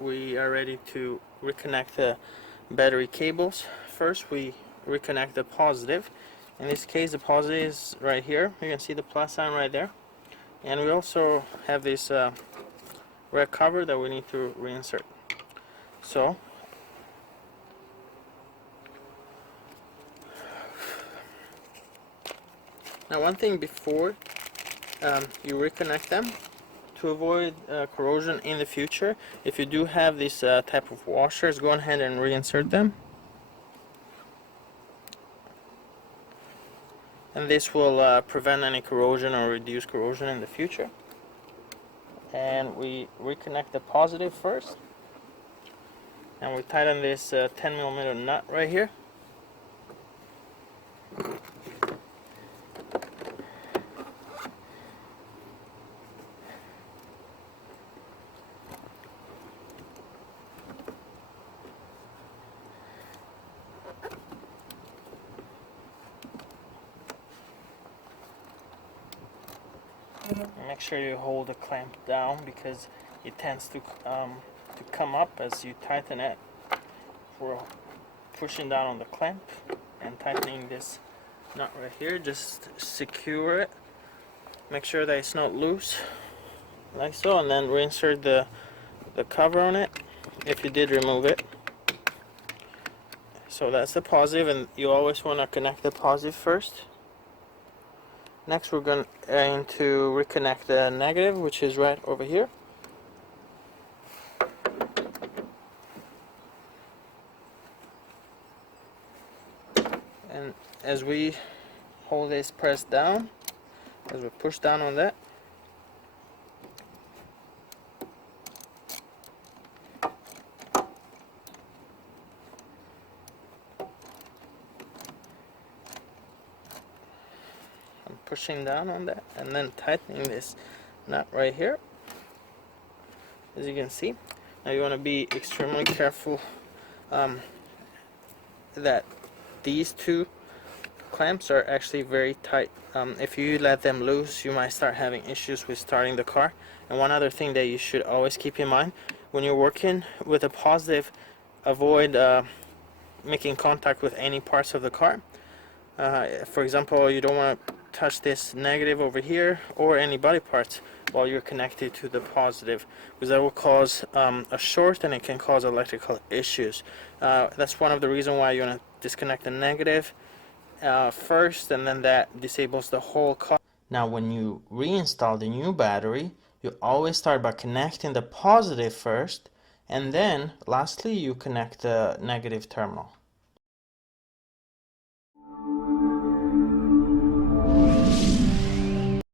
we are ready to reconnect the battery cables. First we reconnect the positive. In this case the positive is right here. You can see the plus sign right there. And we also have this red cover that we need to reinsert. So now one thing before you reconnect them, to avoid corrosion in the future, if you do have these type of washers, go ahead and reinsert them, and this will prevent any corrosion or reduce corrosion in the future. And we reconnect the positive first, and we tighten this 10mm nut right here. Make sure you hold the clamp down because it tends to come up as you tighten it. For pushing down on the clamp and tightening this nut right here, just secure it. Make sure that it's not loose, like so, and then reinsert the cover on it if you did remove it. So that's the positive, and you always want to connect the positive first. Next we're going to reconnect the negative, which is right over here. And as we hold this pressed down, as we push down on that, I'm pushing down on that and then tightening this nut right here, as you can see. Now you want to be extremely careful that these two clamps are actually very tight. If you let them loose, you might start having issues with starting the car. And one other thing that you should always keep in mind, when you're working with a positive, avoid making contact with any parts of the car. For example, you don't want to touch this negative over here or any body parts while you're connected to the positive, because that will cause a short, and it can cause electrical issues. That's one of the reasons why you want to disconnect the negative first, and then that disables the whole car. Now when you reinstall the new battery, you always start by connecting the positive first, and then lastly you connect the negative terminal.